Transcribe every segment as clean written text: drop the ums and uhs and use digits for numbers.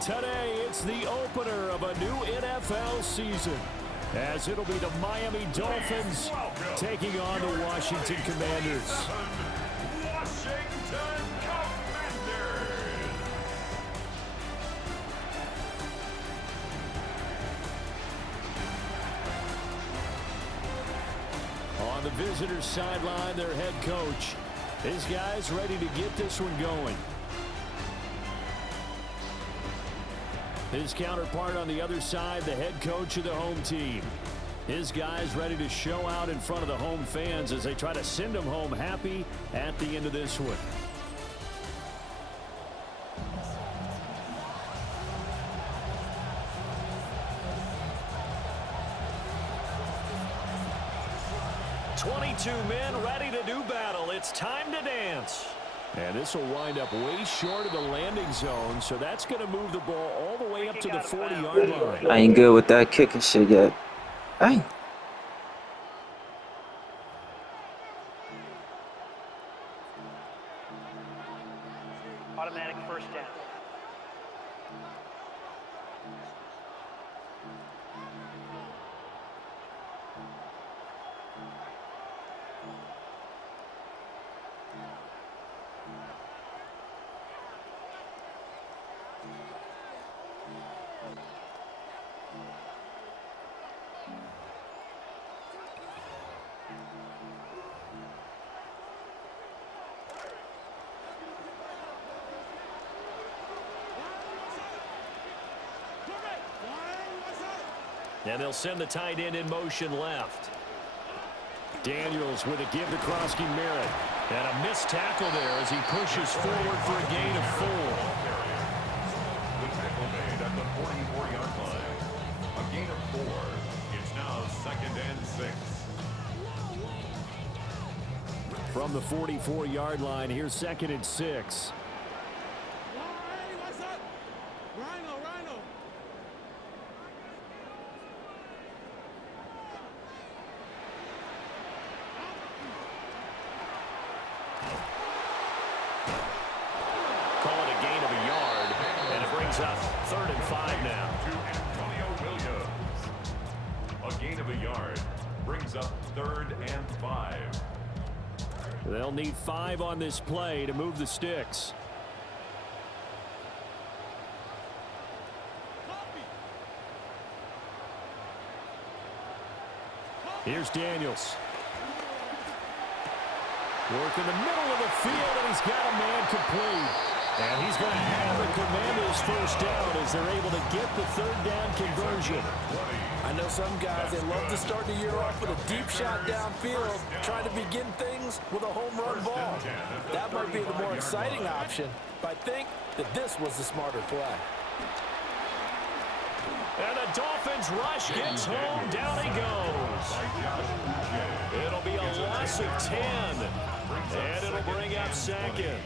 Today, it's the opener of a new NFL season, as it'll be the Miami Dolphins taking on the Washington Commanders. Washington Commanders. On the visitors' sideline, their head coach. His guys ready to get this one going. His counterpart on the other side, the head coach of the home team. His guys ready to show out in front of the home fans as they try to send them home happy at the end of this one. "22 men ready to do battle. It's time to dance." And this will wind up way short of the landing zone, so that's going to move the ball all the way up to the 40-yard line. I ain't good with that kicking shit yet. Hey. Automatic first down. And they'll send the tight end in motion left. Daniels with a give to Krosky Merritt. And a missed tackle there as he pushes forward for a gain of 4. The tackle made at the 44-yard line. A gain of 4. It's now 2nd and 6. From the 44-yard line, here's 2nd and 6. Call it a gain of a yard, and it brings up 3rd and 5 now. To Antonio Williams. A gain of a yard brings up 3rd and 5. They'll need 5 on this play to move the sticks. Here's Daniels. Work in the middle of the field, and he's got a man complete. And he's going to have the Commanders first down as they're able to get the 3rd down conversion. I know some guys, they love to start the year off with a deep shot downfield, trying to begin things with a home run ball. That might be the more exciting option, but I think that this was the smarter play. And the Dolphins rush gets home. Down he goes. It'll be a loss of 10. And it'll bring up 2nd.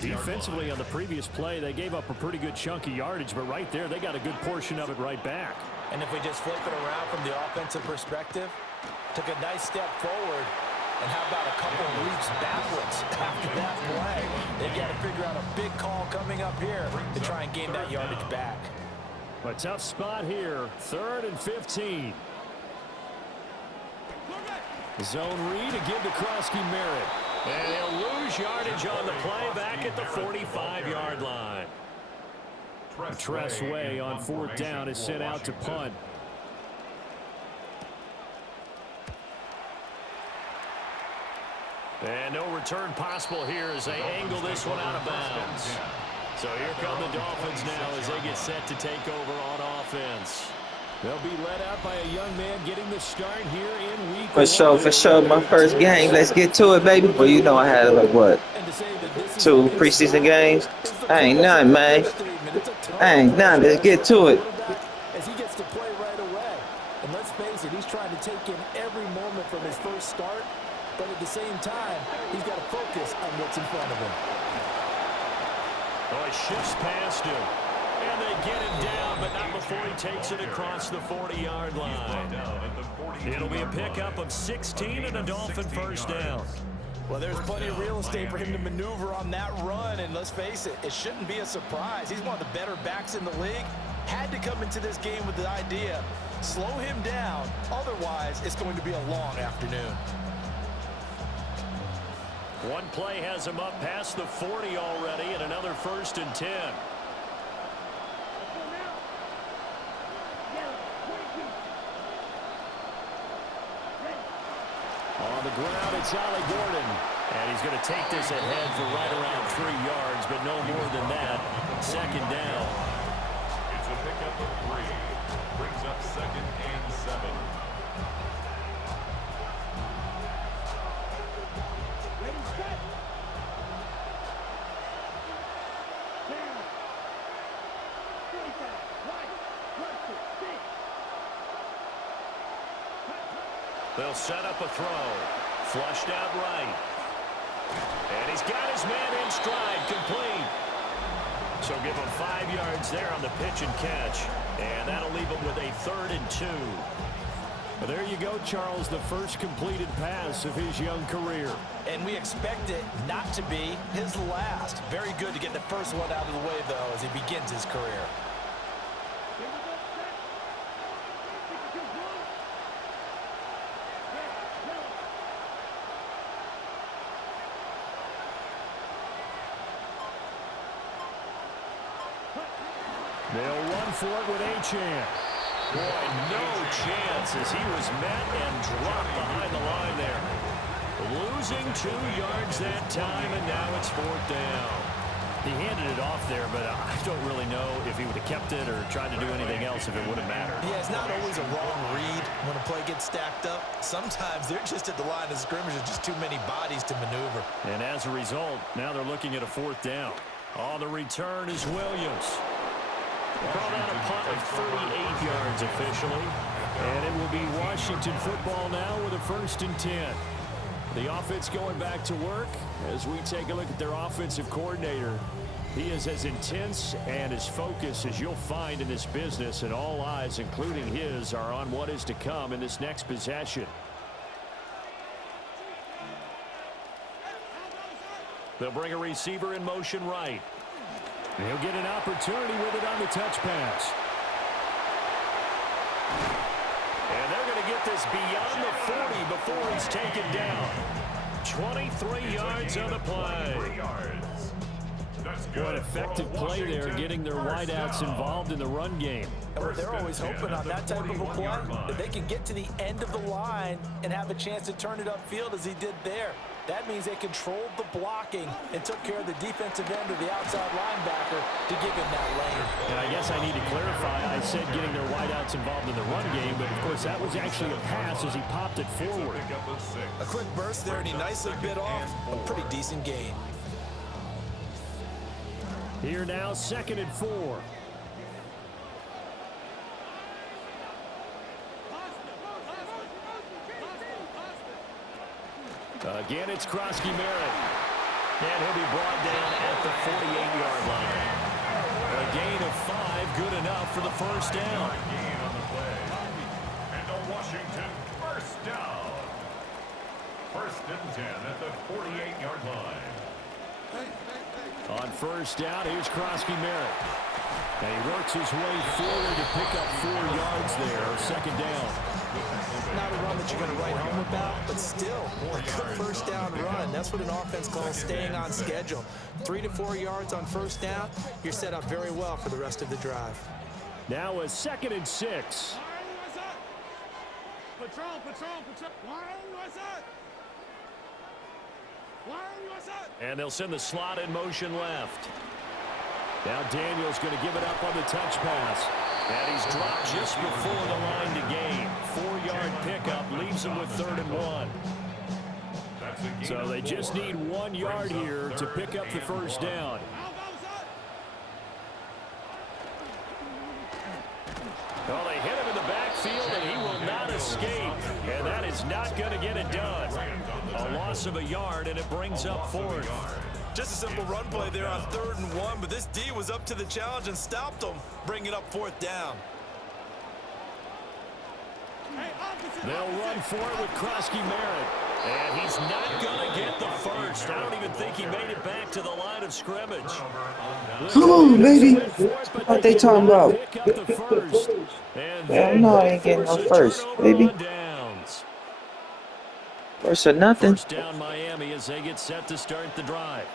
Defensively on the previous play, they gave up a pretty good chunk of yardage, but right there, they got a good portion of it right back. And if we just flip it around from the offensive perspective, took a nice step forward, and how about a couple of leaps backwards after that play? They've got to figure out a big call coming up here to try and gain that yardage back. A tough spot here, 3rd and 15. Zone read to give to Krosky Merritt. And he'll lose yardage on the play back at the 45-yard line. Tressway on 4th down is sent out to punt. And no return possible here as they angle this one out of bounds. So here come the Dolphins now as they get set to take over on offense. They'll be led out by a young man getting the start here in week 1. For sure. My first game. Let's get to it, baby. Well, you know I had like what? 2 preseason games. I ain't none, man. I ain't none. Let's get to it. As he gets to play right away. And let's face it, he's trying to take in every moment from his first start, but at the same time, he's got to focus on what's in front of him. Oh, he shifts past him. And they get him down, but not before he takes it across the 40-yard line. It'll be a pickup of 16 and a Dolphin first down. Well, there's plenty of real estate for him to maneuver on that run, and let's face it, it shouldn't be a surprise. He's one of the better backs in the league. Had to come into this game with the idea, slow him down, otherwise it's going to be a long afternoon. One play has him up past the 40 already, and another 1st and 10. On the ground, it's Ollie Gordon. And he's going to take this ahead for right around 3 yards, but no more than that. 2nd down. It's a pickup of 3. Brings up 2nd and 7. They'll set up a throw. Flushed out right. And he's got his man in stride, complete. So give him 5 yards there on the pitch and catch. And that'll leave him with a 3rd and 2. Well, there you go, Charles, the first completed pass of his young career. And we expect it not to be his last. Very good to get the first one out of the way, though, as he begins his career. They'll run for it with Achane. Boy, no chance as he was met and dropped behind the line there. Losing 2 yards that time, and now it's 4th down. He handed it off there, but I don't really know if he would have kept it or tried to do anything else if it would have mattered. Yeah, it's not always a wrong read when a play gets stacked up. Sometimes they're just at the line of scrimmage with just too many bodies to maneuver. And as a result, now they're looking at a 4th down. On the return is Williams. Called out a punt of 38 yards officially. And it will be Washington football now with a 1st and 10. The offense going back to work as we take a look at their offensive coordinator. He is as intense and as focused as you'll find in this business, and all eyes, including his, are on what is to come in this next possession. They'll bring a receiver in motion right. And he'll get an opportunity with it on the touch pass. And they're going to get this beyond the 40 before he's taken down. 23 yards on the play. What effective play there, getting their wideouts involved in the run game. And they're always hoping on that type of a play that they can get to the end of the line and have a chance to turn it upfield as he did there. That means they controlled the blocking and took care of the defensive end or the outside linebacker to give him that lane. And I guess I need to clarify, I said getting their wideouts involved in the run game, but of course that was actually a pass as he popped it forward. A quick burst there, and he nicely bit off a pretty decent gain. Here now, 2nd and 4. Again, it's Krosky-Merritt. And he'll be brought down at the 48-yard line. A gain of 5, good enough for the 1st down. Gain on the play. And the Washington 1st down. 1st and 10 at the 48-yard line. On 1st down, here's Krosky-Merritt. And he works his way forward to pick up 4 yards there, 2nd down. Not a run that you're going to write home about, but still a good 1st down run. That's what an offense calls staying on schedule. 3 to 4 yards on 1st down, you're set up very well for the rest of the drive. Now a 2nd and 6. Patrol, patrol, patrol. Line, what's up? Line, what's up? And they'll send the slot in motion left. Now Daniel's going to give it up on the touch pass. And he's dropped just before the line to gain. 4-yard pickup leaves him with 3rd and 1. So they just need 1 yard here to pick up the 1st down. Well, they hit him in the backfield, and he will not escape. And that is not going to get it done. A loss of a yard, and it brings up 4th. Just a simple run play there on 3rd and 1, but this D was up to the challenge and stopped them, bringing up 4th down. They'll run for it with Krosky-Merritt. And he's not going to get the first. I don't even think he made it back to the line of scrimmage. Come on, baby. What they talking about? Pick up the first. And Hell that no, I will ain't getting no force a first, turnover baby. on downs. First or nothing. First down Miami as they get set to start the drive.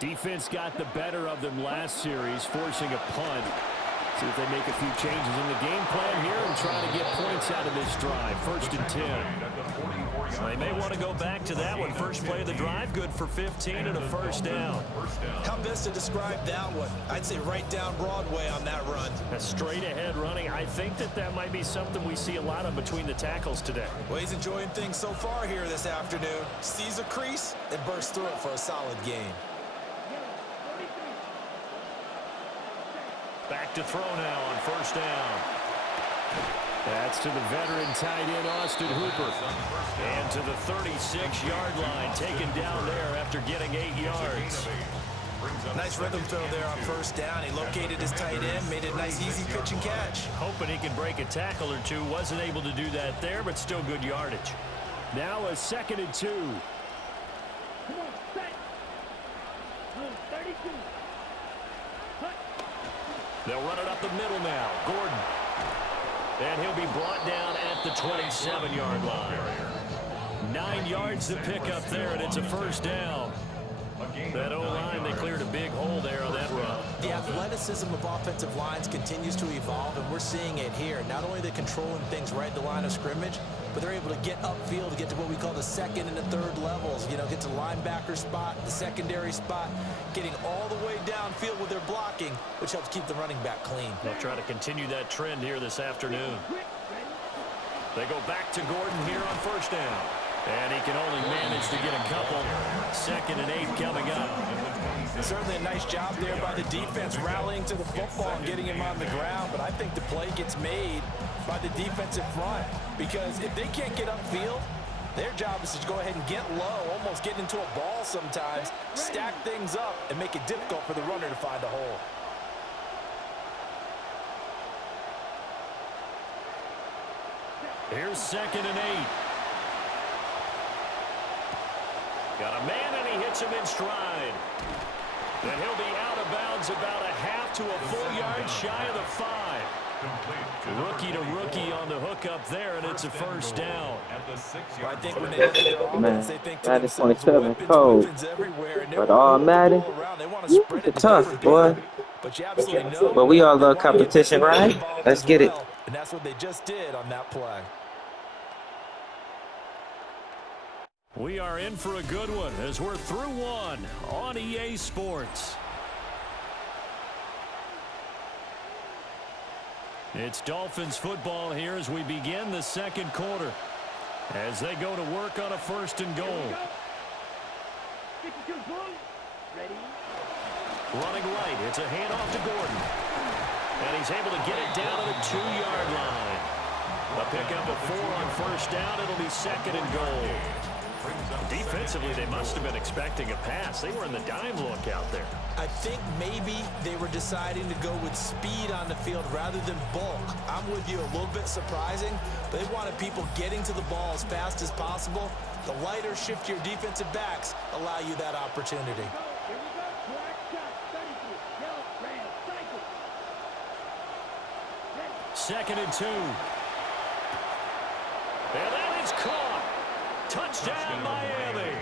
Defense got the better of them last series, forcing a punt. See if they make a few changes in the game plan here and try to get points out of this drive. 1st and 10. So they may want to go back to that one. First play of the drive, good for 15 and a first down. How best to describe that one? I'd say right down Broadway on that run. A straight ahead running. I think that might be something we see a lot of between the tackles today. Well, he's enjoying things so far here this afternoon. Sees a crease and bursts through it for a solid gain. Back to throw now on first down. That's to the veteran tight end, Austin Hooper. And to the 36-yard line, taken down there after getting 8 yards. Nice rhythm throw there on first down. He located his tight end, made a nice easy pitch and catch. Hoping he can break a tackle or two. Wasn't able to do that there, but still good yardage. Now a 2nd and 2. Come on, set. 32. They'll run it up the middle now. Gordon. And he'll be brought down at the 27-yard line. 9 yards to pick up there, and it's a first down. That O-line, they cleared a big hole there on that run. The athleticism of offensive lines continues to evolve, and we're seeing it here. Not only are they controlling things right at the line of scrimmage, but they're able to get upfield to get to what we call the 2nd and the 3rd levels. You know, get to linebacker spot, the secondary spot, getting all the way downfield with their blocking, which helps keep the running back clean. They'll try to continue that trend here this afternoon. They go back to Gordon here on first down. And he can only manage to get a couple. 2nd and 8 coming up. Certainly a nice job there by the defense rallying to the football and getting him on the ground. But I think the play gets made by the defensive front. Because if they can't get upfield, their job is to go ahead and get low, almost get into a ball sometimes, stack things up, and make it difficult for the runner to find a hole. Here's 2nd and 8. Got a man, and he hits him in stride. And he'll be out of bounds about a half to a full yard shy of the 5. Rookie to rookie on the hook up there, and it's a first down. I think when they look at their offense, they think to Madden themselves, 27 cold. But all Madden, it's tough, boy. But you absolutely know. But we all love competition, right? Let's get it. And that's what they just did on that play. We are in for a good one as we're through one on EA Sports. It's Dolphins football here as we begin the 2nd quarter. As they go to work on a 1st and goal. Running right, it's a handoff to Gordon. And he's able to get it down to the 2-yard line. A pickup of 4 on first down. It'll be 2nd and goal. Defensively, they must have been expecting a pass. They were in the dime look out there. I think maybe they were deciding to go with speed on the field rather than bulk. I'm with you, a little bit surprising. They wanted people getting to the ball as fast as possible. The lighter, shiftier defensive backs allow you that opportunity. 2nd and 2. And that is caught. Touchdown, Miami.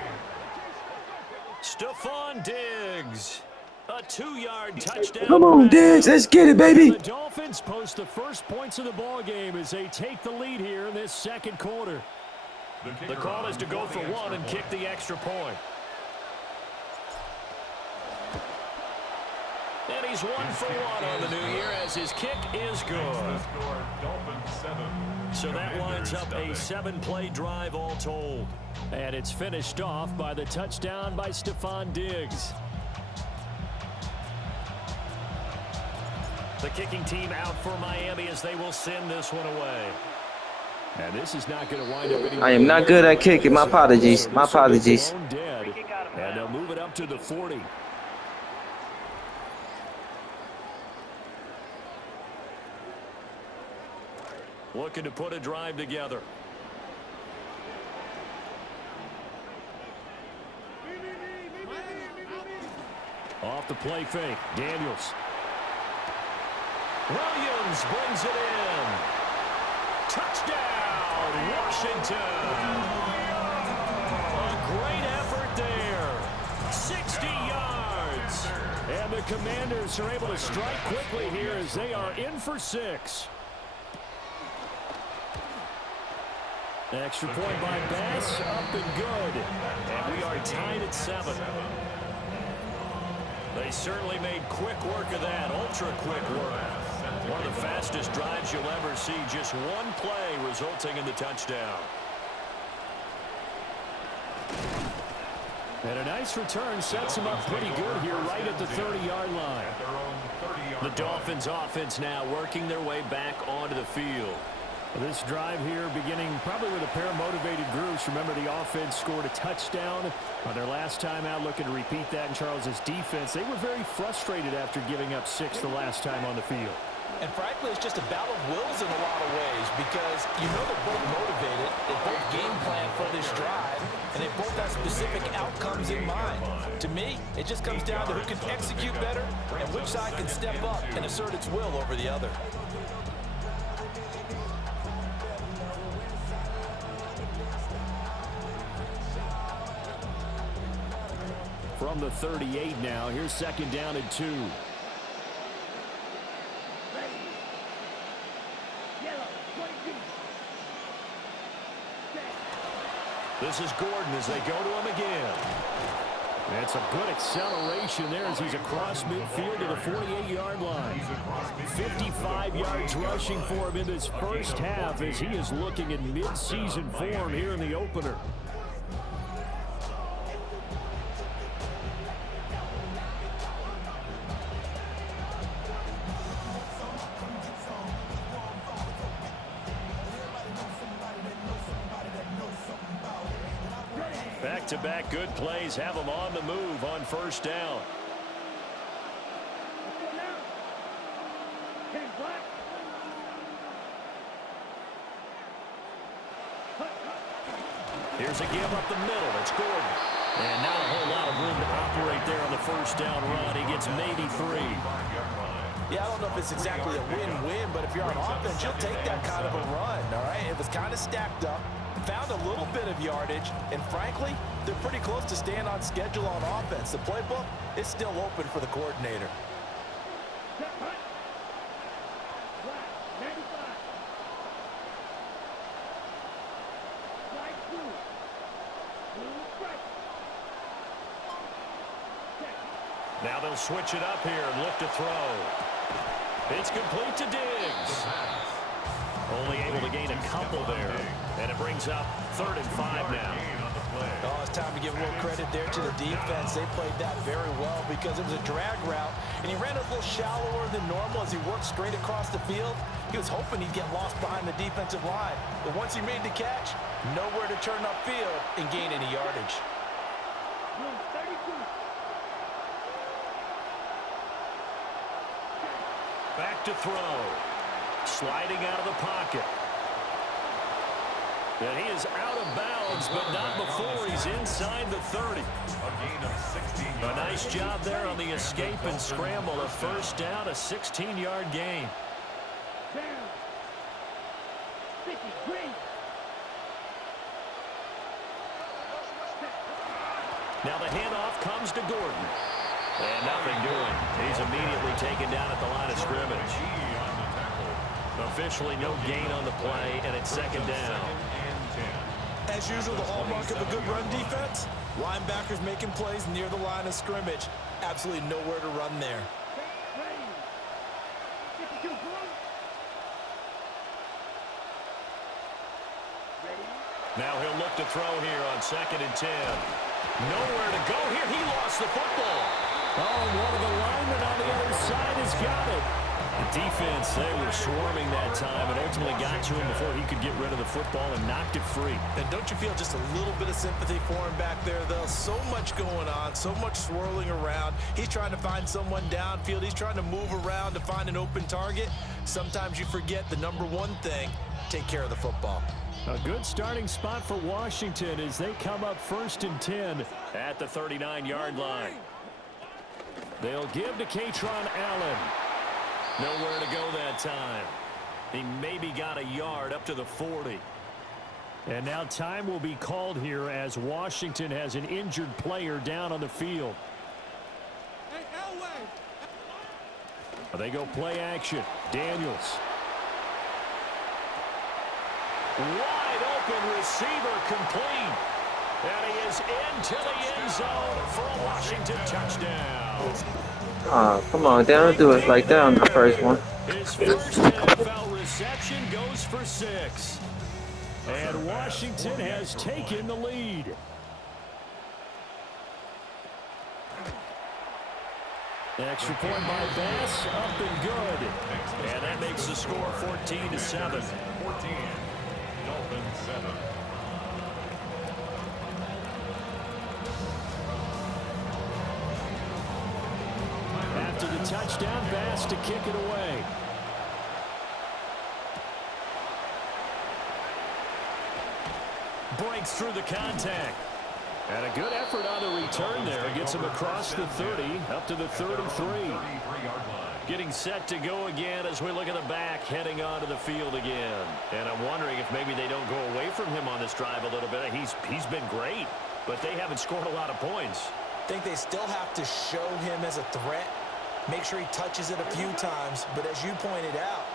Stephon Diggs. A 2-yard touchdown. Come on, Diggs. Let's get it, baby. The Dolphins post the first points of the ball game as they take the lead here in this 2nd quarter. The call is to go for 1 and kick the extra point. And he's 1 for 1 on the new year as his kick is good. So that lines up a 7-play drive all told. And it's finished off by the touchdown by Stephon Diggs. The kicking team out for Miami as they will send this one away. And this is not going to wind up anywhere. I am not good at kicking. My apologies. My apologies. And they'll move it up to the 40. Looking to put a drive together. Off the play fake. Daniels. Williams brings it in. Touchdown, Washington. A great effort there. 60 yards. And the Commanders are able to strike quickly here as they are in for 6. Extra point by Bass, up and good. And we are tied at 7. They certainly made quick work of that, ultra quick work. One of the fastest drives you'll ever see, just one play resulting in the touchdown. And a nice return sets him up pretty good here right at the 30-yard line. The Dolphins offense now working their way back onto the field. This drive here beginning probably with a pair of motivated groups. Remember, the offense scored a touchdown on their last time out, looking to repeat that in Charles's defense. They were very frustrated after giving up 6 the last time on the field. And frankly, it's just a battle of wills in a lot of ways because you know they're both motivated, they both game plan for this drive, and they both have specific outcomes in mind. To me, it just comes down to who can execute better and which side can step up and assert its will over the other. From the 38 now, here's 2nd down and 2. This is Gordon as they go to him again. That's a good acceleration there as he's across midfield to the 48-yard line. 55 yards rushing for him in this first half as he is looking in mid-season form here in the opener. Back-to-back good plays have them on the move on 1st down. Here's a give up the middle. It's Gordon. And not a whole lot of room to operate there on the 1st down run. He gets maybe 3. Yeah, I don't know if it's exactly a win-win, but if you're on offense, you'll take that kind of a run, all right? It was kind of stacked up. Found a little bit of yardage, and frankly, they're pretty close to staying on schedule on offense. The playbook is still open for the coordinator. Now they'll switch it up here and look to throw. It's complete to Diggs. Only able to gain a couple there. And it brings up 3rd and 5 now. Oh, it's time to give a little credit there to the defense. They played that very well because it was a drag route, and he ran a little shallower than normal as he worked straight across the field. He was hoping he'd get lost behind the defensive line. But once he made the catch, nowhere to turn upfield and gain any yardage. Back to throw. Sliding out of the pocket. And he is out of bounds, but not before he's inside the 30. A nice job there on the escape and scramble. A 1st down, a 16-yard gain. Now the handoff comes to Gordon. And nothing doing. He's immediately taken down at the line of scrimmage. Officially no gain on the play, and it's 2nd down. As usual, the hallmark of a good run defense, linebackers making plays near the line of scrimmage. Absolutely nowhere to run there. Now he'll look to throw here on 2nd and 10. Nowhere to go here. He lost the football. Oh, and one of the linemen on the other side has got it. The defense, they were swarming that time and ultimately got to him before he could get rid of the football and knocked it free. And don't you feel just a little bit of sympathy for him back there, though? So much going on, so much swirling around. He's trying to find someone downfield. He's trying to move around to find an open target. Sometimes you forget the number one thing, take care of the football. A good starting spot for Washington as they come up 1st and 10 at the 39-yard line. They'll give to Katron Allen. Nowhere to go that time. He maybe got a yard up to the 40. And now time will be called here as Washington has an injured player down on the field. They go play action. Daniels. Wide open receiver complete. And he is into the end zone for a Washington touchdown. Oh, come on. They don't do it like that on the first one. His first NFL reception goes for 6. And Washington has taken the lead. Extra point by Bass, up and good. And that makes the score 14-7. 14, Dolphins 7. After the touchdown, Bass to kick it away. Breaks through the contact. And a good effort on the return there. Gets him across the 30, up to the 33. Getting set to go again as we look at the back, heading onto the field again. And I'm wondering if maybe they don't go away from him on this drive a little bit. He's been great, but they haven't scored a lot of points. I think they still have to show him as a threat. Make sure he touches it a few times. But as you pointed out,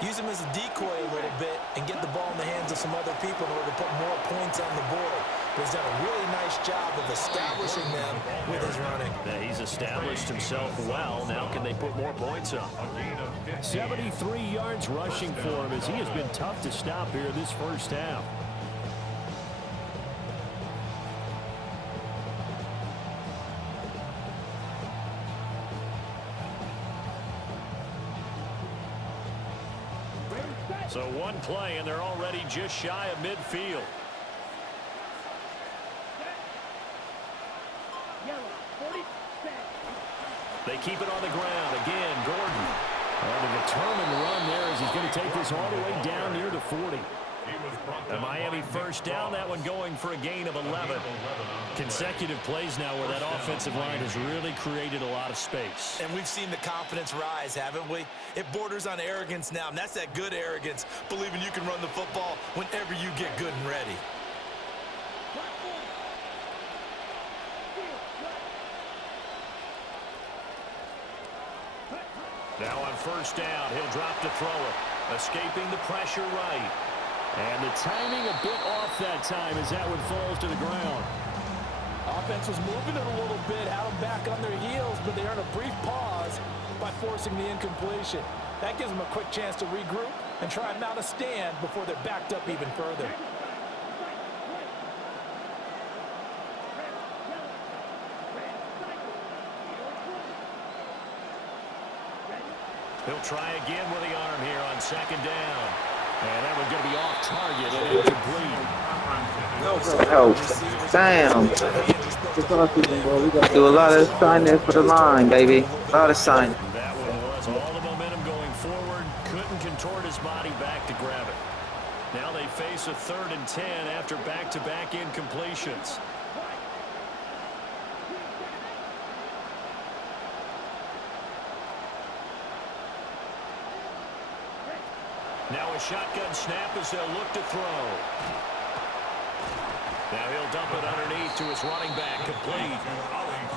use him as a decoy a little bit and get the ball in the hands of some other people in order to put more points on the board. But he's done a really nice job of establishing them with his running. Yeah, he's established himself well. Now can they put more points up? 73 yards rushing for him as he has been tough to stop here this first half. So one play, and they're already just shy of midfield. They keep it on the ground. Again, Gordon. And a determined run there as he's going to take this all the way down near the 40. A Miami first down, that one going for a gain of 11. Consecutive plays now where that offensive line has really created a lot of space. And we've seen the confidence rise, haven't we? It borders on arrogance now, and that's that good arrogance, believing you can run the football whenever you get good and ready. Now on first down, he'll drop to throw it. Escaping the pressure right. And the timing a bit off that time as that one falls to the ground. Offense was moving it a little bit, had them back on their heels, but they earned a brief pause by forcing the incompletion. That gives them a quick chance to regroup and try and mount a stand before they're backed up even further. He'll try again with the arm here on second down. And that one's going to be off target and incomplete. Oh, damn. We got to do a lot of signing for the line, baby. A lot of signing. That one was all the momentum going forward. Couldn't contort his body back to grab it. Now they face a 3rd and 10 after back-to-back incompletions. Now a shotgun snap as they'll look to throw. Now he'll dump it underneath to his running back, complete.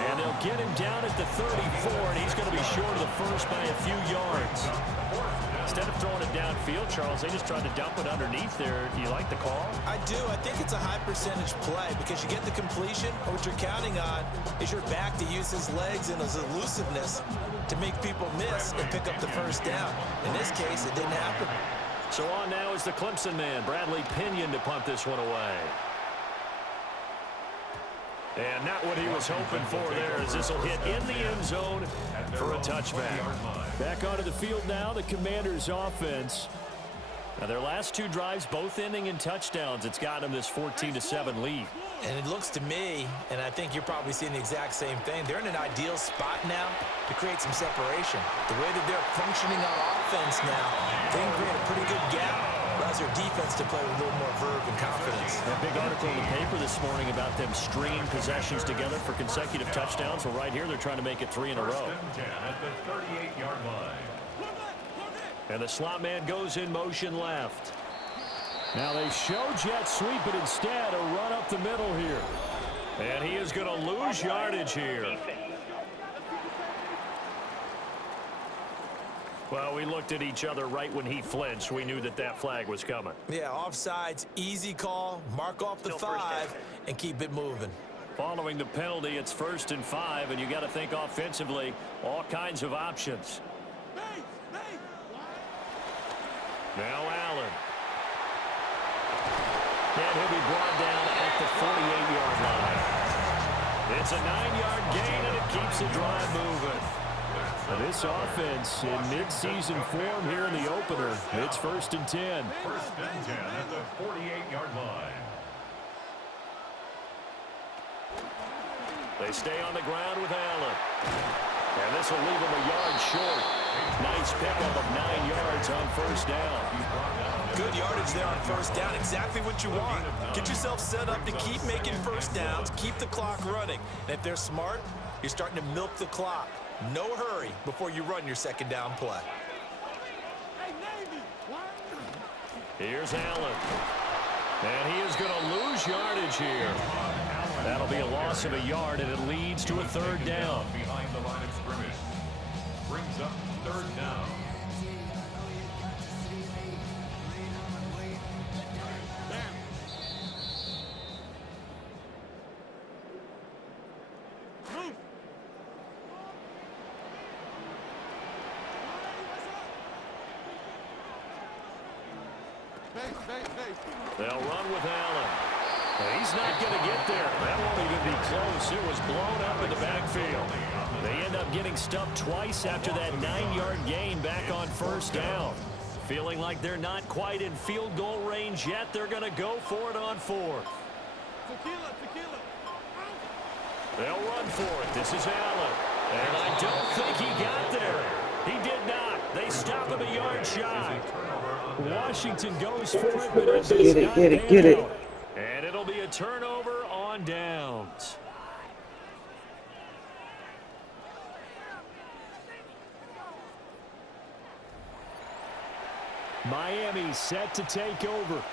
And they'll get him down at the 34, and he's going to be short of the first by a few yards. Instead of throwing it downfield, Charles, they just tried to dump it underneath there. Do you like the call? I do. I think it's a high-percentage play because you get the completion, but what you're counting on is your back to use his legs and his elusiveness to make people miss and pick up the first down. In this case, it didn't happen. So on now is the Clemson man, Bradley Pinion, to punt this one away. And not what he was hoping for there as this will hit in the end zone for a touchback. Back onto the field now, the Commanders' offense. Now their last 2 drives, both ending in touchdowns. It's got them this 14-7 lead. And it looks to me, and I think you're probably seeing the exact same thing, they're in an ideal spot now to create some separation. The way that they're functioning on offense now, they can create a pretty good gap allows their defense to play with a little more verve and confidence. A big article in the paper this morning about them stringing possessions together for consecutive touchdowns. Well, right here, they're trying to make it 3 in a row. First and 10 at the 38-yard line. And the slot man goes in motion left. Now they show jet sweep, but instead a run up the middle here. And he is going to lose yardage here. Well, we looked at each other right when he flinched. We knew that that flag was coming. Yeah, offsides, easy call, mark off the 5, and keep it moving. Following the penalty, it's 1st and 5, and you got to think offensively, all kinds of options. Now Allen. And he'll be brought down at the 48-yard line. It's a 9-yard gain, and it keeps the drive moving. This offense in mid-season form here in the opener. It's 1st and 10. 1st and 10 at the 48-yard line. They stay on the ground with Allen. And this will leave him a yard short. Nice pickup of 9 yards on 1st down. Good yardage there on 1st down. Exactly what you want. Get yourself set up to keep making 1st downs, keep the clock running. And if they're smart, you're starting to milk the clock. No hurry before you run your 2nd down play. Here's Allen. And he is going to lose yardage here. That'll be a loss of a yard, and it leads to a 3rd down. Behind the line of scrimmage. Brings up 3rd down. They'll run with Allen. And he's not going to get there. That won't even be close. It was blown up in the backfield. They end up getting stuffed twice after that 9-yard gain back on 1st down. Feeling like they're not quite in field goal range yet, they're going to go for it on 4th. They'll run for it. This is Allen. And I don't think he got there. He did not. They stop him a yard shy. Washington goes for it, but it does not Get it. out. And it'll be a turnover on downs. Miami set to take over.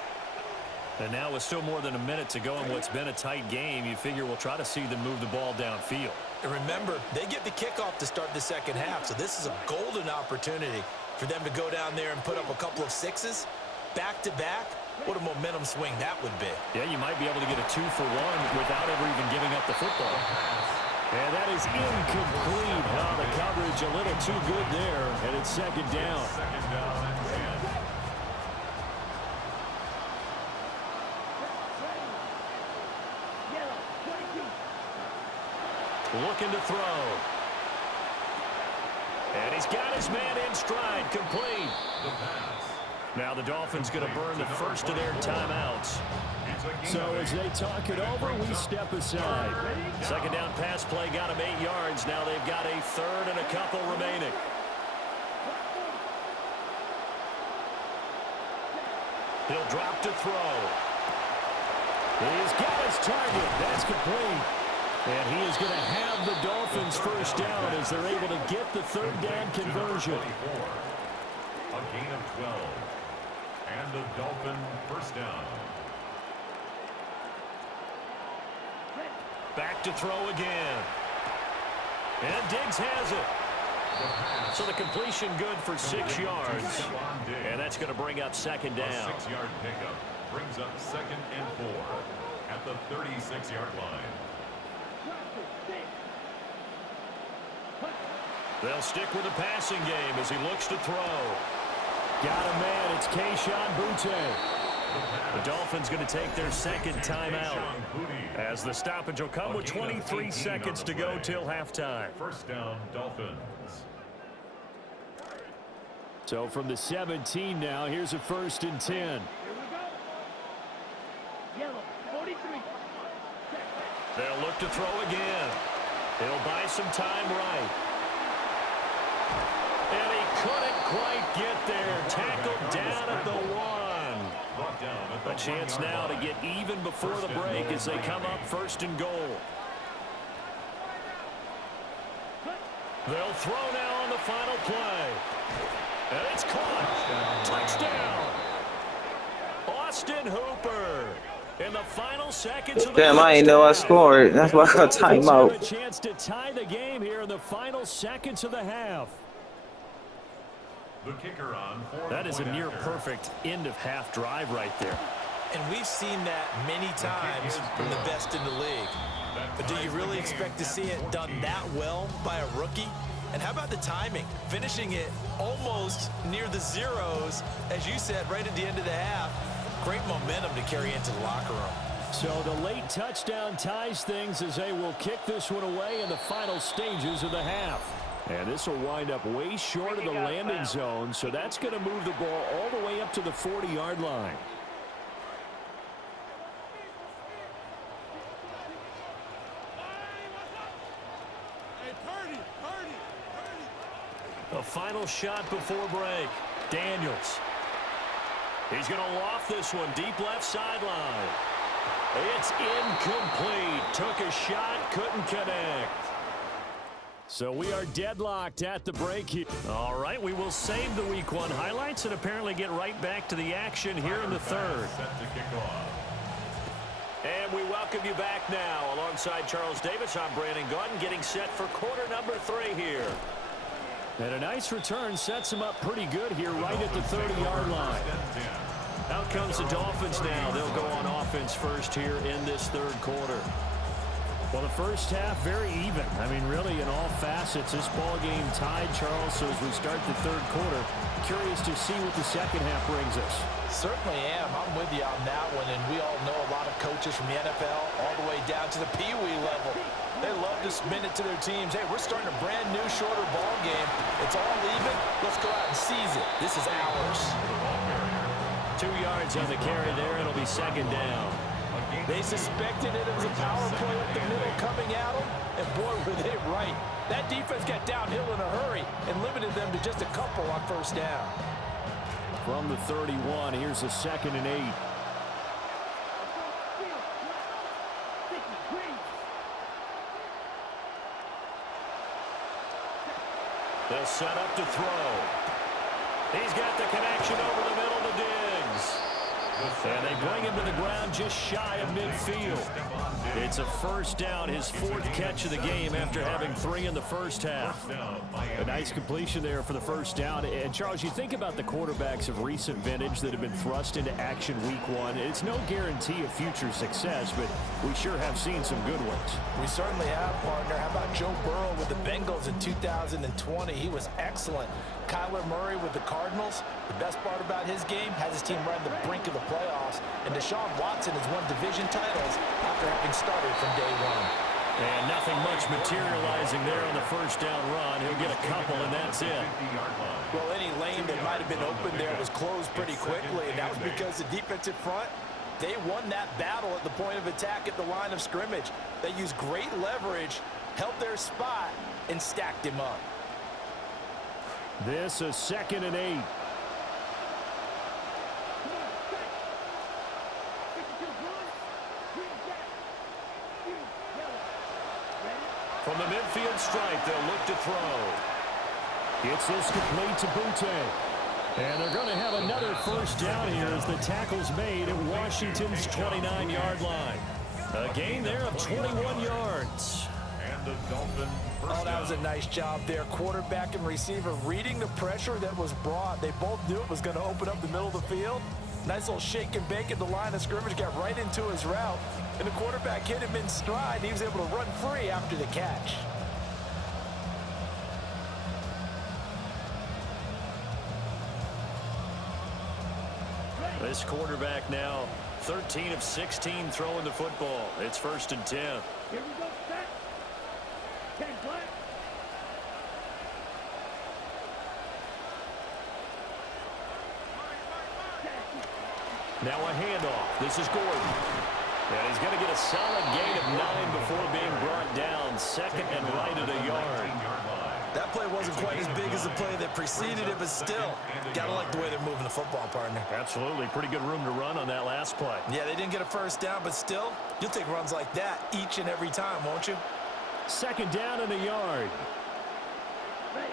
And now with still more than a minute to go in what's been a tight game, you figure we'll try to see them move the ball downfield. And remember, they get the kickoff to start the 2nd half, so this is a golden opportunity for them to go down there and put up a couple of 6s back-to-back. What a momentum swing that would be. Yeah, you might be able to get a 2-for-1 without ever even giving up the football. And that is incomplete. Oh, the coverage a little too good there, and it's 2nd down. 2nd down and 10. Looking to throw. And he's got his man in stride, complete. The pass. Now the Dolphins going to burn the first of their timeouts. So as they talk it over, we step aside. 2nd down pass play got him 8 yards. Now they've got a 3rd and a couple remaining. He'll drop to throw. He's got his target. That's complete. And he is going to have the Dolphins 1st down as they're able to get the 3rd down conversion. A gain of 12. And the Dolphin 1st down. Back to throw again. And Diggs has it. So the completion good for 6 yards. And that's going to bring up 2nd down. A 6-yard pickup brings up 2nd and 4 at the 36-yard line. They'll stick with the passing game as he looks to throw. Got a man. It's Kayshon Boutte. The Dolphins going to take their 2nd timeout as the stoppage will come with 23 seconds to go till halftime. 1st down, Dolphins. So from the 17 now, here's a 1st and 10. Here we go. Yellow, 43. They'll look to throw again. He'll buy some time right. And he couldn't quite get there. Tackled down at the 1. chance now to get even before the break as they come up first and goal. They'll throw now on the final play. And it's caught. Touchdown. Austin Hooper. In the final seconds of the Damn, I ain't know I scored. That's why I got timeout. a chance to tie the game here in the final seconds of the half. The kicker on That is a near perfect end of half drive right there. And we've seen that many times from the best in the league. But do you really expect to see it done that well by a rookie? And how about the timing? Finishing it almost near the zeros, as you said, right at the end of the half. Great momentum to carry into the locker room. So the late touchdown ties things as they will kick this one away in the final stages of the half. And this will wind up way short of the landing zone, so that's going to move the ball all the way up to the 40-yard line. A final shot before break. Daniels. He's going to loft this one deep left sideline. It's incomplete. Took a shot, couldn't connect. So we are deadlocked at the break here. All right, we will save the Week 1 highlights and apparently get right back to the action here in the third. And we welcome you back now. Alongside Charles Davis, I'm Brandon Gaudin, getting set for quarter number 3 here. And a nice return sets him up pretty good here right at the 30-yard line. Out comes the Dolphins now. They'll go on offense first here in this third quarter. Well, the first half, very even. I mean, really, in all facets, this ball game tied, Charles. So as we start the third quarter, curious to see what the second half brings us. Certainly am. I'm with you on that one. And we all know a lot of coaches from the NFL all the way down to the Pee-wee level. They love to spin it to their teams. Hey, we're starting a brand new, shorter ball game. It's all even. Let's go out and seize it. This is ours. 2 yards on the carry there. It'll be second down. They suspected it was a power play up the middle coming at them, and boy, were they right. That defense got downhill in a hurry and limited them to just a couple on first down. From the 31, here's a 2nd and 8. They'll set up to throw. He's got the connection over the middle to Diggs. And they bring him to the ground just shy of midfield. It's a first down, his 4th catch of the game after having 3 in the first half. A nice completion there for the first down. And, Charles, you think about the quarterbacks of recent vintage that have been thrust into action week 1. It's no guarantee of future success, but we sure have seen some good ones. We certainly have, partner. How about Joe Burrow with the Bengals in 2020? He was excellent. Kyler Murray with the Cardinals. The best part about his game, has his team right on the brink of the playoffs. And Deshaun Watson has won division titles after having started from day 1. And nothing much materializing there on the first down run. He'll get a couple, and that's it. Well, any lane that might have been open there was closed pretty quickly, and that was because the defensive front, they won that battle at the point of attack at the line of scrimmage. They used great leverage, held their spot, and stacked him up. This is 2nd and 8. From the midfield stripe, they'll look to throw. Gets this complete to Butte. And they're going to have another first down here as the tackle's made at Washington's 29-yard line. A gain there of 21 yards. And the Dolphins. Oh, that was a nice job there. Quarterback and receiver reading the pressure that was brought. They both knew it was going to open up the middle of the field. Nice little shake and bake at the line of scrimmage. Got right into his route. And the quarterback hit him in stride. He was able to run free after the catch. This quarterback now 13 of 16 throwing the football. It's 1st and 10. Here we go, set. 10 play. Now a handoff. This is Gordon. And he's going to get a solid gain of 9 before being brought down. 2nd and right at a yard. That play wasn't quite as big as the play that preceded it, but still, gotta like the way they're moving the football, partner. Absolutely. Pretty good room to run on that last play. Yeah, they didn't get a first down, but still, you'll take runs like that each and every time, won't you? Second down and a yard. Ready.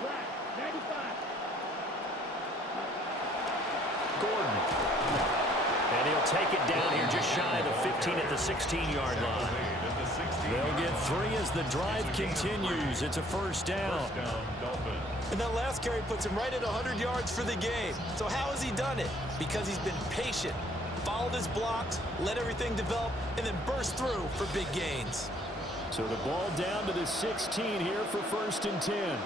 Black, 95. Gordon. And he'll take it down here just shy of the 15 at the 16-yard line. They'll get 3 as the drive continues. It's a first down. And that last carry puts him right at 100 yards for the game. So how has he done it? Because he's been patient, followed his blocks, let everything develop, and then burst through for big gains. So the ball down to the 16 here for first and 10.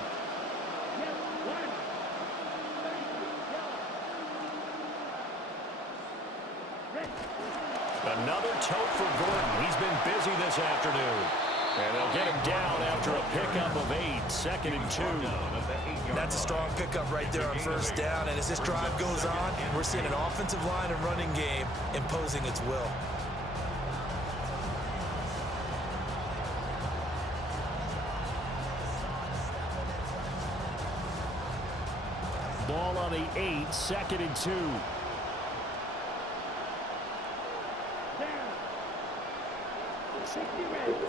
Another tote for Gordon. He's been busy this afternoon. And they'll get him down after a pickup of 8, second and 2. That's a strong pickup right there on first down. And as this drive goes on, we're seeing an offensive line and running game imposing its will. Ball on the 8, second and 2.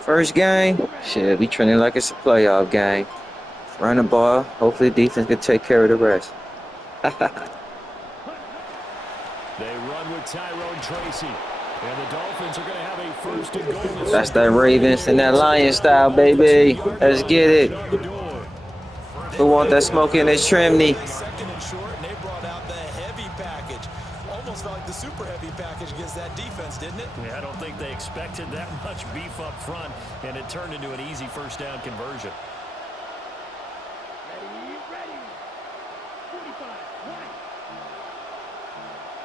First game, shit, we trending like it's a playoff game. Run the ball. Hopefully the defense can take care of the rest. They run with Tyrone Tracy. And the Dolphins are going to have a first and goal. That's that Ravens and that Lion style, baby. Let's get it. Who want that smoke in his chimney? Second and short, and they brought out the heavy package. Almost felt like the super heavy package against that defense, didn't it? Yeah, I don't think they expected that much beef up front, and it turned into an easy first down conversion. Ready, ready. 45, right.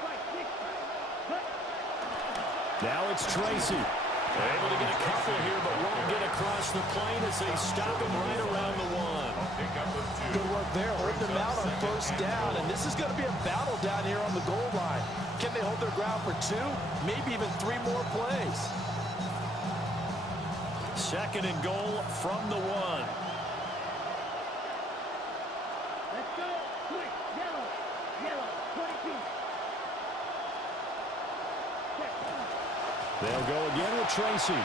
Right, 60. Now it's Tracy. They're able to get a couple here, but won't get across the plane as they stop him right around the 1. Good work there. Hold them out on first down, and this is going to be a battle down here on the goal line. Can they hold their ground for 2, maybe even 3 more plays? Second and goal from the 1. Let's go. Quick, yellow, yellow, 22. They'll go again with Tracy.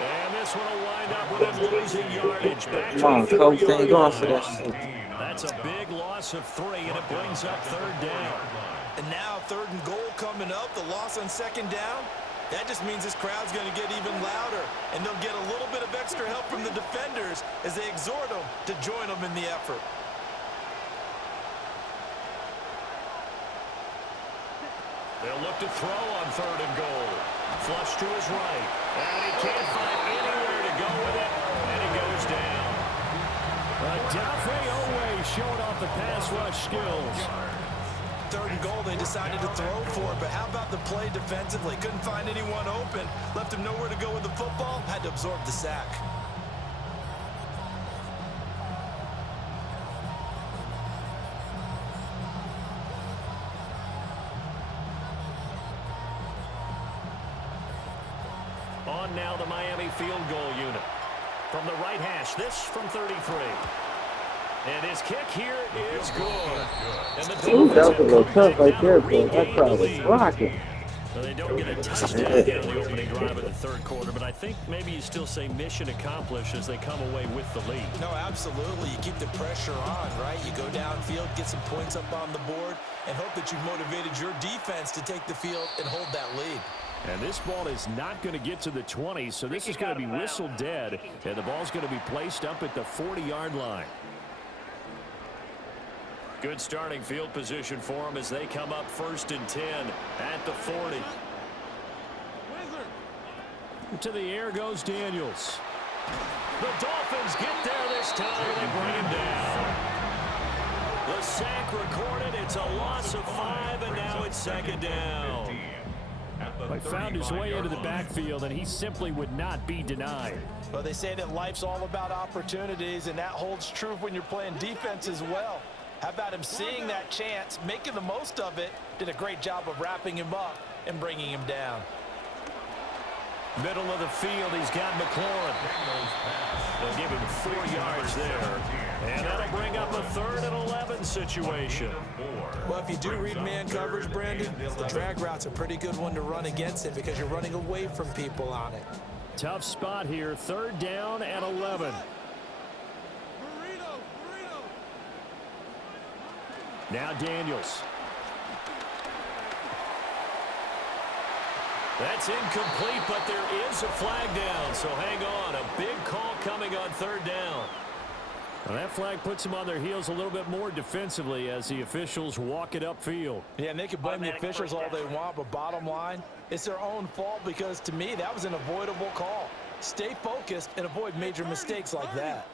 And this one will wind up with him losing yardage. Back Come on, to the coach, they 3-yard ain't going for line. that shit. That's a big loss of 3, and it brings up third down. And now third and goal coming up. The loss on second down. That just means this crowd's going to get even louder. And they'll get a little bit of extra help from the defenders as they exhort them to join them in the effort. They'll look to throw on third and goal. Flush to his right. And he can't find anywhere to go with it. And he goes down. Dafe Owe showing off the pass rush skills. Third and goal, they decided to throw for it. But how about the play defensively? Couldn't find anyone open. Left him nowhere to go with the football. Had to absorb the sack. On now the Miami field goal unit. From the right hash, this from 33. And his kick here is good. And the Ooh, that was a little Dolphins tough right there, have bro. That crowd was regained the lead. rocking. Well, they don't get a touchdown again on the opening drive of the third quarter, but I think maybe you still say mission accomplished as they come away with the lead. No, absolutely. You keep the pressure on, right? You go downfield, get some points up on the board, and hope that you've motivated your defense to take the field and hold that lead. And this ball is not going to get to the 20, so this is going to be whistled dead, and the ball's going to be placed up at the 40-yard line. Good starting field position for them as they come up first and 10 at the 40. To the air goes Daniels. The Dolphins get there this time, and they bring him down. The sack recorded. It's a loss of 5, and now it's second down. He found his way into the backfield, and he simply would not be denied. Well, they say that life's all about opportunities, and that holds true when you're playing defense as well. How about him seeing that chance, making the most of it, did a great job of wrapping him up and bringing him down. Middle of the field, he's got McLaurin. They'll give him 4 yards there. And that'll bring up a 3rd and 11 situation. Well, if you do read man coverage, Brandon, the drag route's a pretty good one to run against it because you're running away from people on it. Tough spot here, 3rd down and 11. Now Daniels. That's incomplete, but there is a flag down, so hang on. A big call coming on 3rd down. Well, that flag puts them on their heels a little bit more defensively as the officials walk it upfield. Yeah, and they can blame the officials all they want, but bottom line, it's their own fault because, to me, that was an avoidable call. Stay focused and avoid major mistakes like that.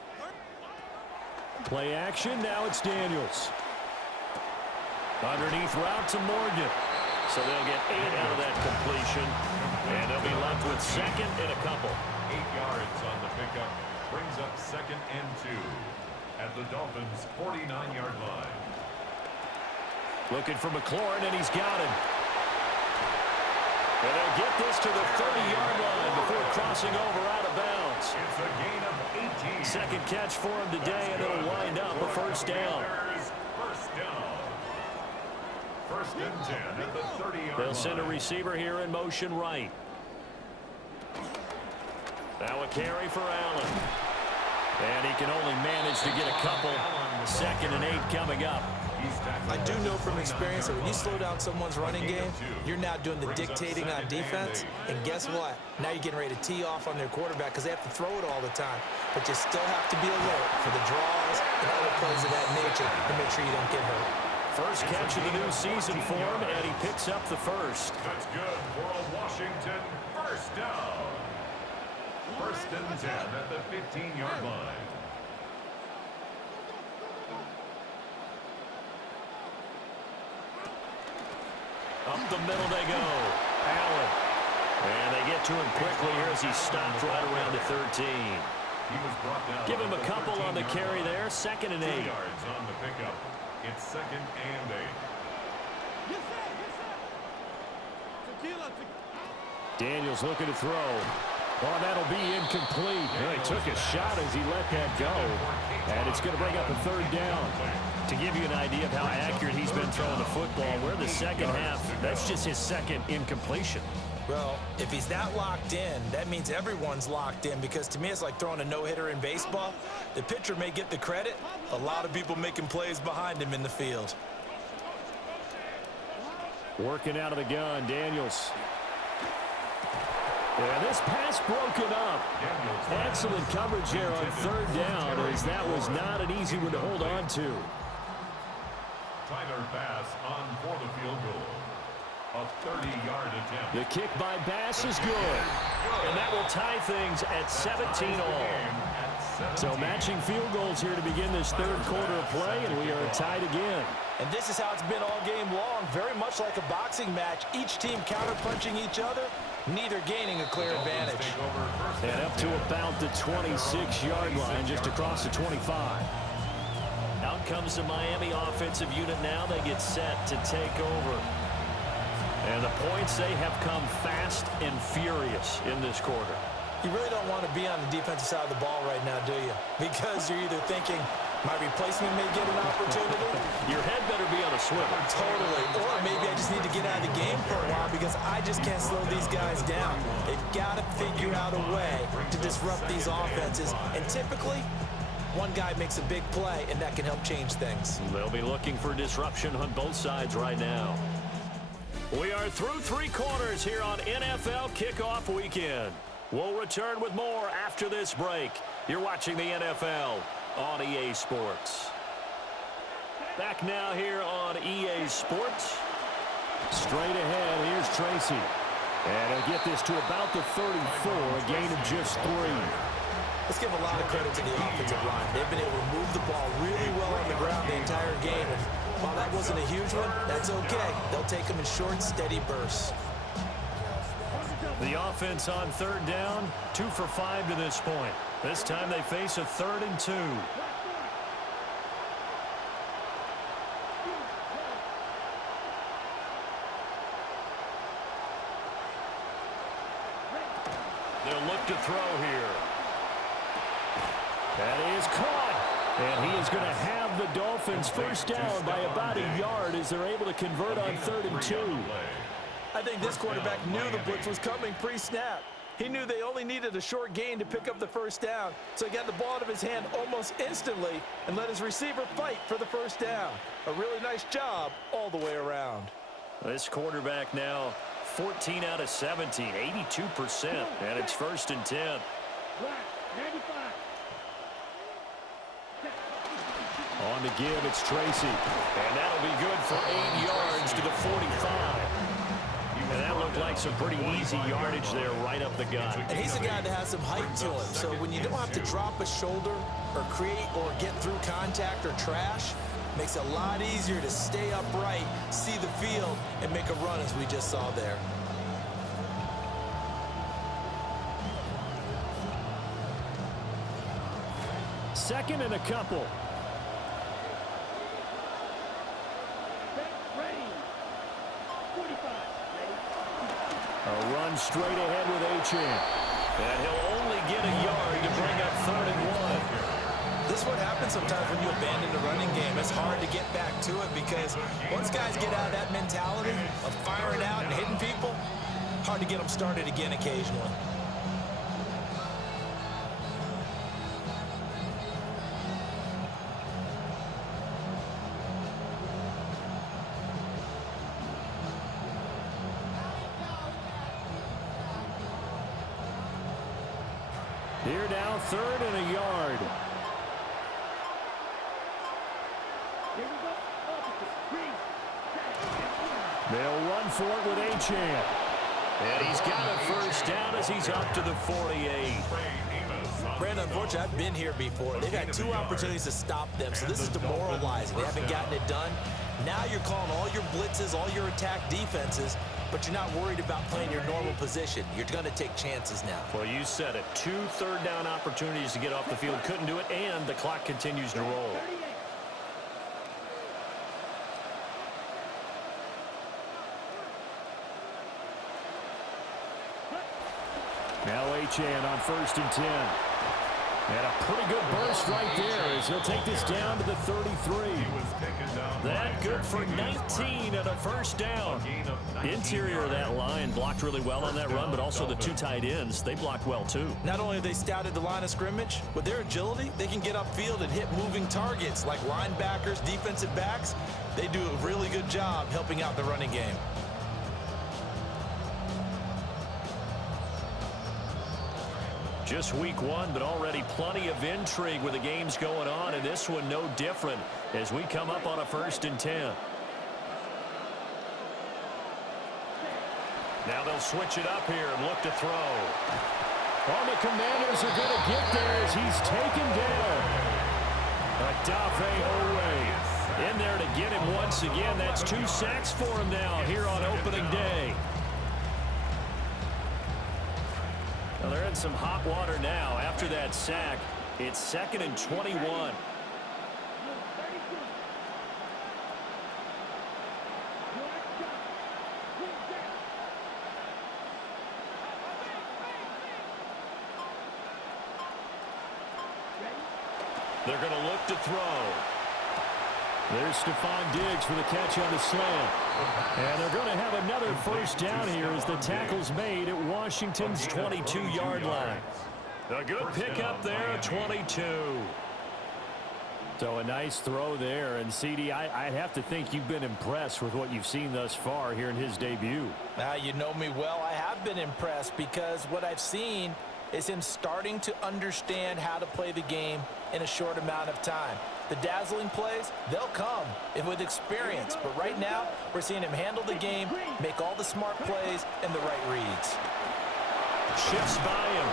Play action, now it's Daniels. Underneath route to Morgan. So they'll get 8 out of that completion, and they'll be left with 2nd and a couple. 8 yards on the pickup brings up 2nd and 2 at the Dolphins' 49-yard line. Looking for McLaurin, and he's got him. And they'll get this to the 30-yard line before crossing over out of bounds. It's a gain of 18. 2nd catch for him today, and it'll wind up a 1st down. First down. 1st and 10 at the 30-yard line. They'll send a receiver here in motion right. Now a carry for Allen. And he can only manage to get a couple. 2nd and 8 coming up. I do know from experience that when you slow down someone's running game, you're now doing the dictating on defense. And guess what? Now you're getting ready to tee off on their quarterback because they have to throw it all the time. But you still have to be alert for the draws and other plays of that nature to make sure you don't get hurt. First catch of the new season for him, and he picks up the 1st. That's good for a Washington 1st down. 1st and 10 at the 15-yard line. Up the middle they go. Allen. And they get to him quickly here as he stopped right around the 13. He was brought down. Give him a couple on the carry there. 2nd and 8. 2 yards on the pickup. It's 2nd and 8. Daniels looking to throw. Oh, that'll be incomplete. Well, he took a shot as he let that go. And it's going to bring up a 3rd down. To give you an idea of how accurate he's been throwing the football, we're in the 2nd half. That's just his 2nd incompletion. Well, if he's that locked in, that means everyone's locked in because to me it's like throwing a no-hitter in baseball. The pitcher may get the credit. A lot of people making plays behind him in the field. Working out of the gun, Daniels. And this pass broken up. Excellent coverage here on 3rd down as that was not an easy one to hold on to. Tyler Bass on for the field goal. A 30-yard attempt. The kick by Bass is good. And that will tie things at 17 all. So matching field goals here to begin this 3rd quarter of play, and we are tied again. And this is how it's been all game long, very much like a boxing match. Each team counter-punching each other, neither gaining a clear advantage. And up to about the 26-yard line, just across the 25. Out comes the Miami offensive unit now. They get set to take over. And the points, they have come fast and furious in this quarter. You really don't want to be on the defensive side of the ball right now, do you? Because you're either thinking, my replacement may get an opportunity. Your head better be on a swivel. Totally. Or maybe I just need to get out of the game for a while because I just can't slow these guys down. They've got to figure out a way to disrupt these offenses. And typically, one guy makes a big play, and that can help change things. They'll be looking for disruption on both sides right now. We are through 3 quarters here on NFL Kickoff Weekend. We'll return with more after this break. You're watching the NFL on EA Sports. Back now here on EA Sports. Straight ahead, here's Tracy. And he'll get this to about the 34, a gain of just 3. Let's give a lot of credit to the offensive line. They've been able to move the ball really well on the ground the entire game. And while that wasn't a huge one, that's okay. They'll take them in short, steady bursts. The offense on 3rd down, 2 for 5 to this point. This time they face a 3rd and 2. they'll look to throw here. That is caught. And he is going to have the Dolphins first down by about a yard as they're able to convert on 3rd and 2. I think this quarterback knew the blitz was coming pre-snap. He knew they only needed a short gain to pick up the first down, so he got the ball out of his hand almost instantly and let his receiver fight for the first down. A really nice job all the way around. This quarterback now 14 out of 17, 82%, and it's 1st and 10. Right, 95. On the give, it's Tracy. And that'll be good for 8 yards to the 45. And that looked like some pretty easy yardage there right up the gut. And he's a guy that has some height to him, so when you don't have to drop a shoulder or create or get through contact or trash, makes it a lot easier to stay upright, see the field, and make a run as we just saw there. Second and a couple. A run straight ahead with Achane. And he'll only get a yard to bring up 3rd and 1. This is what happens sometimes when you abandon the running game. It's hard to get back to it because once guys get out of that mentality of firing out and hitting people, hard to get them started again occasionally. Here now, 3rd and a yard. They'll run for it with Achane. And he's got a first down as he's up to the 48. Brandon, unfortunately, I've been here before. They've had 2 opportunities to stop them, so this is demoralizing. They haven't gotten it done. Now you're calling all your blitzes, all your attack defenses, but you're not worried about playing your normal position. You're going to take chances now. Well, you said it. 2 third-down opportunities to get off the field. Couldn't do it, and the clock continues to roll. Now Achane on 1st and 10. And a pretty good burst right there as he'll take this down to the 33. That good for 19 and a first down. Interior of that line blocked really well on that run, but also the 2 tight ends, they blocked well too. Not only have they scouted the line of scrimmage, with their agility, they can get upfield and hit moving targets like linebackers, defensive backs. They do a really good job helping out the running game. Just week 1, but already plenty of intrigue with the games going on, and this one no different as we come up on a 1st and 10. Now they'll switch it up here and look to throw. Well, the Commanders are going to get there as he's taken down. Adafe Owe in there to get him once again. That's 2 sacks for him now here on opening day. Well, they're in some hot water now. After that sack, it's 2nd and 21. They're going to look to throw. There's Stephon Diggs for the catch on the slant. And they're going to have another first down here as the tackle's made at Washington's 22-yard line. A good pickup there, 22. So a nice throw there. And, CD, I'd have to think you've been impressed with what you've seen thus far here in his debut. Now, you know me well. I have been impressed because what I've seen is him starting to understand how to play the game in a short amount of time. The dazzling plays, they'll come with experience. But right now, we're seeing him handle the game, make all the smart plays, and the right reads. Shifts by him.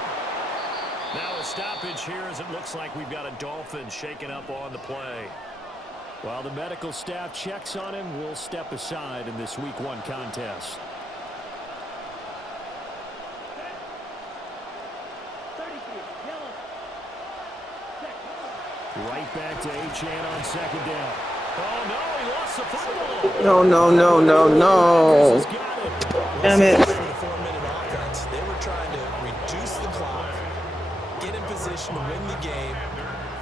Now a stoppage here as it looks like we've got a Dolphin shaken up on the play. While the medical staff checks on him, we'll step aside in this Week 1 contest. Right back to Achane on 2nd down. Oh, no, he lost the football. No, no, no, no, no. Damn it. For the 4-minute offense, they were trying to reduce the get in position to win the game,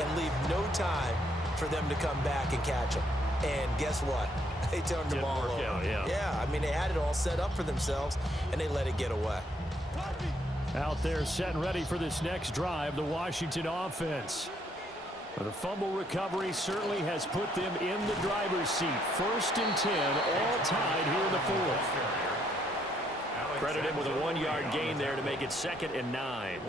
and leave no time for them to come back and catch them. And guess what? They turned the ball over. Yeah, I mean, they had it all set up for themselves, and they let it get away. Out there set and ready for this next drive, the Washington offense. The fumble recovery certainly has put them in the driver's seat. 1st and 10, all tied here in the 4th. Credit him with a 1-yard gain there to make it 2nd and 9.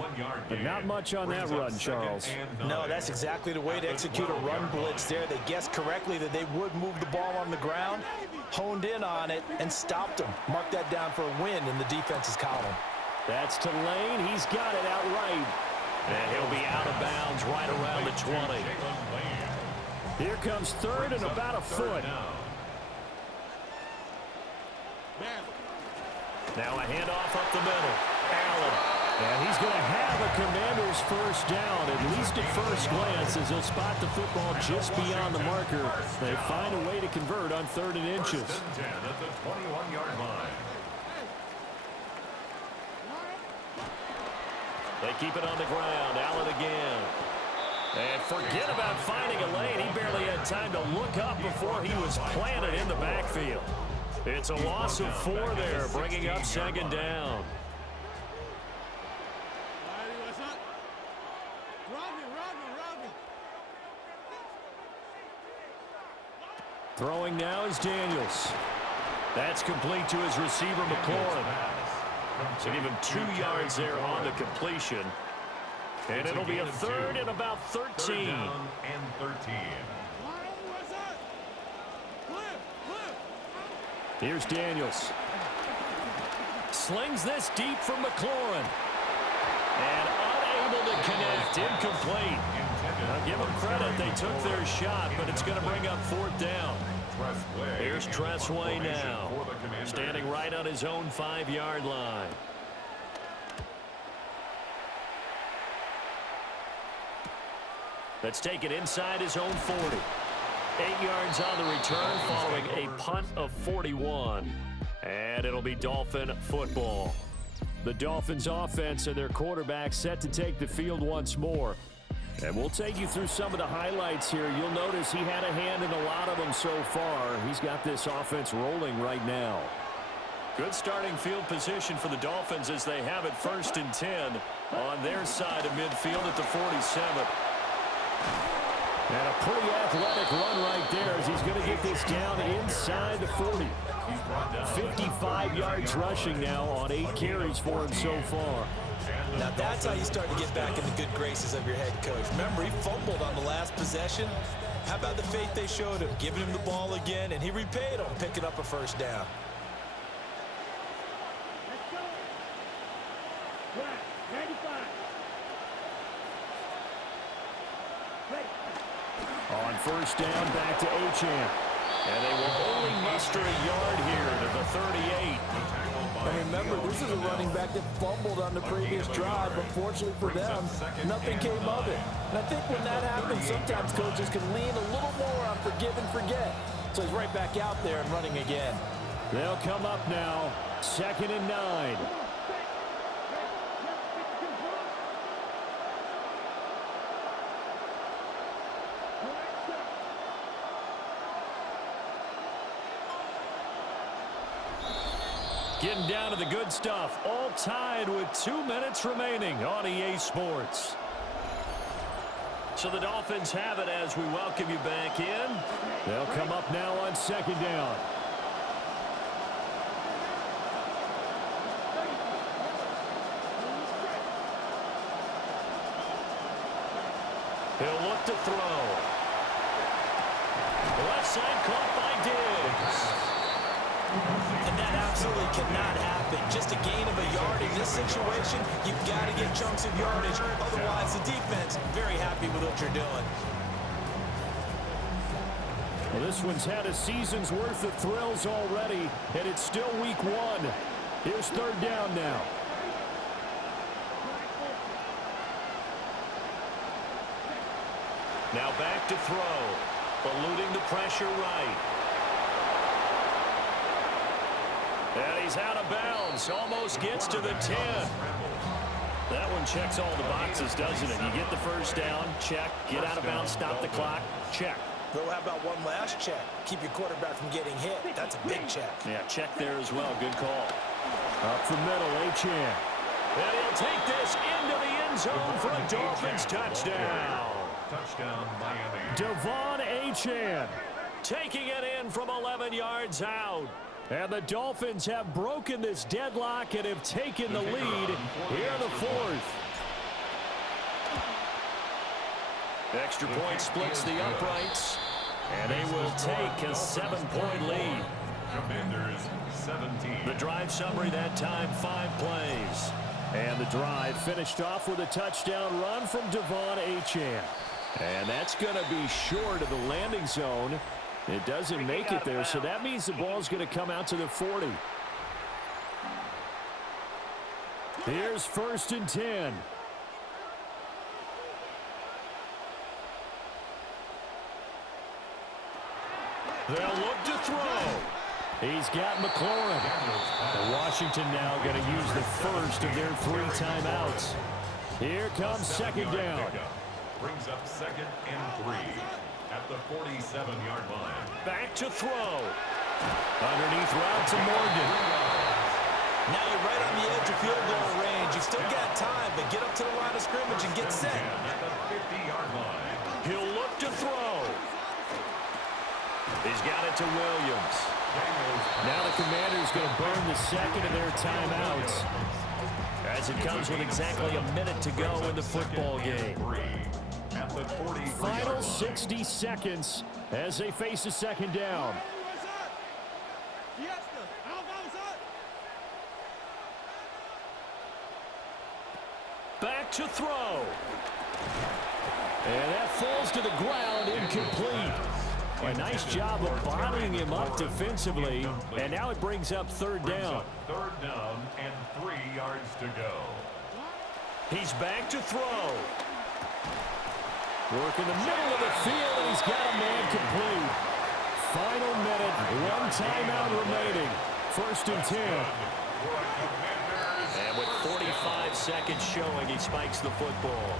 But not much on that run, Charles. No, that's exactly the way to execute a run blitz there. They guessed correctly that they would move the ball on the ground, honed in on it, and stopped them. Mark that down for a win in the defense's column. That's to Lane. He's got it outright. And he'll be out of bounds right around the 20. Here comes 3rd and about a foot. Now a handoff up the middle. Allen. And he's going to have a Commander's first down, at least at first glance, as he'll spot the football just beyond the marker. They find a way to convert on 3rd and inches. 1st and 10 at the 21-yard line. They keep it on the ground. Allen again. And forget about finding a lane. He barely had time to look up before he was planted in the backfield. It's a loss of 4 there, bringing up 2nd down. Throwing now is Daniels. That's complete to his receiver, McLaurin. So give him 2 yards there on the completion. And it'll be a 3rd and about 13. 3rd down and 13. Here's Daniels. Slings this deep from McLaurin. And unable to connect. Incomplete. I'll give them credit. They took their shot, but it's going to bring up 4th down. Here's Tressway now, standing right on his own 5-yard line. Let's take it inside his own 40. 8 yards on the return following a punt of 41. And it'll be Dolphin football. The Dolphins offense and their quarterback set to take the field once more. And we'll take you through some of the highlights here. You'll notice he had a hand in a lot of them so far. He's got this offense rolling right now. Good starting field position for the Dolphins as they have it 1st and 10 on their side of midfield at the 47. And a pretty athletic run right there as he's going to get this down inside the 40. 55 yards rushing now on 8 carries for him so far. Now that's how you start to get back in the good graces of your head coach. Remember, he fumbled on the last possession. How about the faith they showed him, giving him the ball again, and he repaid them, picking up a 1st down. Let's go. Right, 95. Ready. On 1st down, back to Achane. And they will only muster a yard here to the 38. And remember, this is a running back that fumbled on the previous drive, but fortunately for them, nothing came of it. And I think when that happens, sometimes coaches can lean a little more on forgive and forget. So he's right back out there and running again. They'll come up now, 2nd and 9. Getting down to the good stuff, all tied with 2 minutes remaining on EA Sports. So the Dolphins have it as we welcome you back in. They'll come up now on 2nd down. He'll look to throw. Left side caught by Diggs. And that absolutely cannot happen. Just a gain of a yard in this situation, you've got to get chunks of yardage. Otherwise, the defense very happy with what you're doing. Well, this one's had a season's worth of thrills already, and it's still week 1. Here's 3rd down now. Now back to throw. Eluding the pressure right. And he's out of bounds. Almost gets to the 10. That one checks all the boxes, doesn't it? You get the first down, check. Get out of bounds, stop the clock, check. Though, how about one last check? Keep your quarterback from getting hit. That's a big check. Yeah, check there as well. Good call. Up the middle, Achane. And he'll take this into the end zone for a Dolphins touchdown. Touchdown, Miami. Devon Achane taking it in from 11 yards out. And the Dolphins have broken this deadlock and have taken the lead here in the fourth. Extra point splits the uprights, and they will take a 7-point lead. Commanders 17. The drive summary that time, 5 plays. And the drive finished off with a touchdown run from Devon Achane. And that's going to be short of the landing zone. It doesn't make it there, so that means the ball's going to come out to the 40. Here's 1st and 10. They'll look to throw. He's got McLaurin. And Washington now going to use the first of their 3 timeouts. Here comes 2nd down. Brings up 2nd and 3 at the 47-yard line. Back to throw. Underneath route to Morgan. Now you're right on the edge of field goal range. You still got time, but get up to the line of scrimmage and get set. At the 50-yard line. He'll look to throw. He's got it to Williams. Now the Commanders going to burn the second of their timeouts, as it comes with exactly a minute to go in the football game. Final 60 seconds as they face a 2nd down. Back to throw. And that falls to the ground, incomplete. A nice job of bodying him up defensively, and now it brings up 3rd down. 3rd down and 3 yards to go. He's back to throw. Work in the middle of the field, and he's got a man complete. Final minute, 1 timeout remaining. 1st and 10. And with 45 seconds showing, he spikes the football.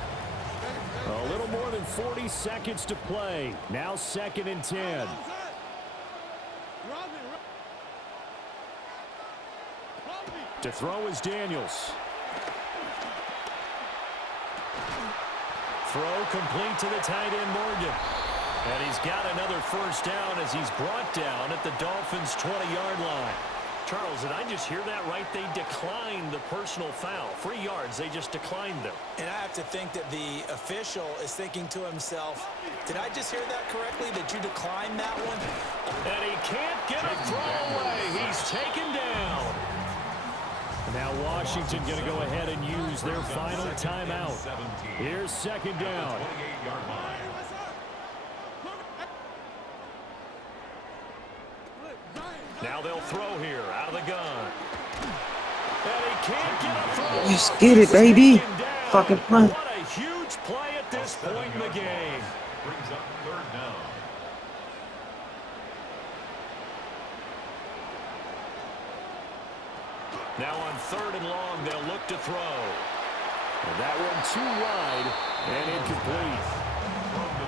A little more than 40 seconds to play. Now 2nd and 10. To throw is Daniels. Throw complete to the tight end, Morgan. And he's got another 1st down as he's brought down at the Dolphins' 20-yard line. Charles, did I just hear that right? They declined the personal foul. 3 yards, they just declined them. And I have to think that the official is thinking to himself, did I just hear that correctly, that you declined that one? And he can't get a throwaway. He's taken down. Now Washington going to go ahead and use their final timeout. Here's 2nd down. 28-yard line. Now they'll throw here out of the gun. And he can't get a throw. Let's get it, baby. Fucking punt. What a huge play at this point in the game. Brings up 3rd down. Now on 3rd and long, they'll look to throw. And that one too wide and incomplete.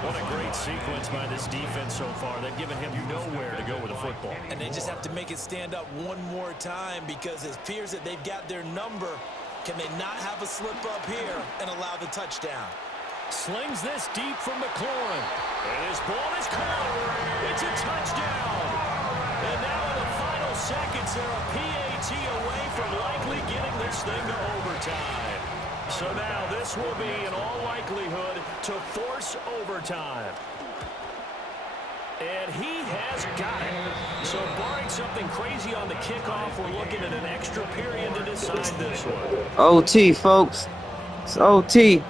What a great sequence by this defense so far. They've given him nowhere to go with the football. And they just have to make it stand up one more time, because it appears that they've got their number. Can they not have a slip up here and allow the touchdown? Slings this deep from McLaurin. And his ball is caught. It's a touchdown. And now in the final seconds, they're a PAT away from likely getting this thing to overtime. So now this will be, in all likelihood, to force overtime. And he has got it. So barring something crazy on the kickoff, we're looking at an extra period to decide this one. OT, folks. It's OT.